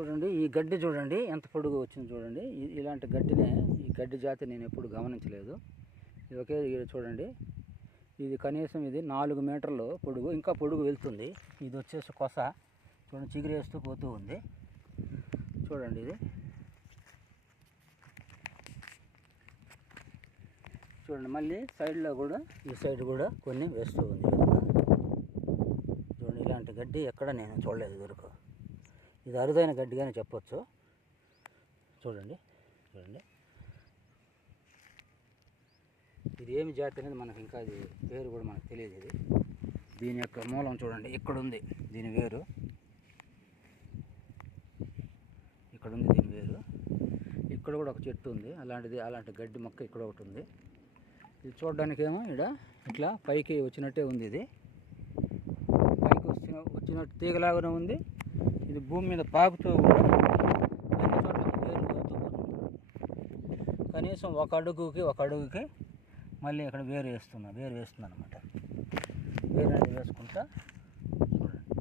చూడండి ఈ గడ్డి చూడండి ఎంత పొడుగు వచ్చింది చూడండి. ఇలాంటి గడ్డినే, ఈ గడ్డి జాతి నేను ఎప్పుడు గమనించలేదు. ఇది ఒకే చూడండి, ఇది కనీసం ఇది 4 మీటర్లు పొడుగు, ఇంకా పొడుగు వెళ్తుంది. ఇది వచ్చేసి కొస చూడండి, చిగురేస్తూ పోతూ ఉంది చూడండి. ఇది చూడండి, మళ్ళీ సైడ్లో కూడా, ఈ సైడ్ కూడా కొన్ని వేస్తూ ఉంది విధంగా. చూడండి, ఇలాంటి గడ్డి ఎక్కడ నేను చూడలేదు దొరకు. ఇది అరుదైన గడ్డిగానే చెప్పొచ్చు. చూడండి చూడండి, ఇది ఏమి జాతి అనేది మనకు ఇంకా అది పేరు కూడా మనకు తెలియదు. ఇది దీని యొక్క మూలం చూడండి, ఇక్కడ ఉంది దీని వేరు, ఇక్కడ ఉంది దీని వేరు. ఇక్కడ కూడా ఒక చెట్టు ఉంది అలాంటి గడ్డి మొక్క ఇక్కడ ఒకటి ఉంది. ఇది చూడడానికి ఏమో ఇక్కడ ఇట్లా పైకి వచ్చినట్టే ఉంది. ఇది పైకి వచ్చినట్టు తీగలాగానే ఉంది. ఇది భూమి మీద పాకుతూ కూడా కొన్ని చోట్ల వేరు అవుతూ పోతుంది. కనీసం ఒక అడుగుకి మళ్ళీ ఇక్కడ వేరు వేస్తుంది అనమాట. వేరు అనేది వేసుకుంటా చూడండి.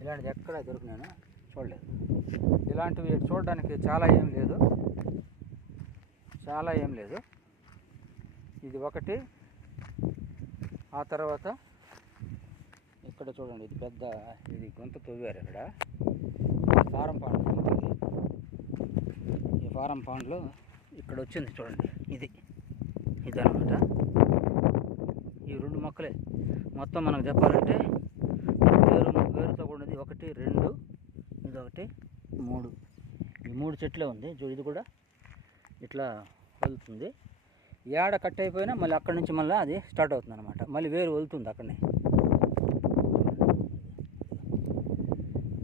ఇలాంటిది ఎక్కడ దొరికి నేను చూడలేదు. ఇలాంటివి చూడడానికి చాలా ఏం లేదు. ఇది ఒకటి. ఆ తర్వాత ఇక్కడ చూడండి, ఇది పెద్ద, ఇది గుంత తవ్వారు ఇక్కడ. ఫారం పాండ్ ఉంటుంది. ఈ ఫారం పాండ్లో ఇక్కడ వచ్చింది చూడండి, ఇదనమాట. ఈ 2 మొక్కలే మొత్తం మనకు చెప్పాలంటే వేరుతో కూడినది 1, 2, ఇదొకటి 3. ఈ 3 చెట్లే ఉంది చూడు. ఇది కూడా ఇట్లా వెళ్తుంది. ఏడ కట్ అయిపోయినా మళ్ళీ అక్కడి నుంచి మళ్ళీ అది స్టార్ట్ అవుతుంది అనమాట. మళ్ళీ వేరు వెళ్తుంది అక్కడనే.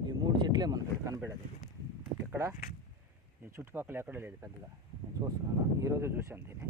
ఈ 3 చెట్లే మనకు కనపడేది. ఇది ఇక్కడ చుట్టుపక్కల ఎక్కడ లేదు పెద్దగా. నేను చూస్తున్నాను, ఈరోజే చూశాను దీన్ని.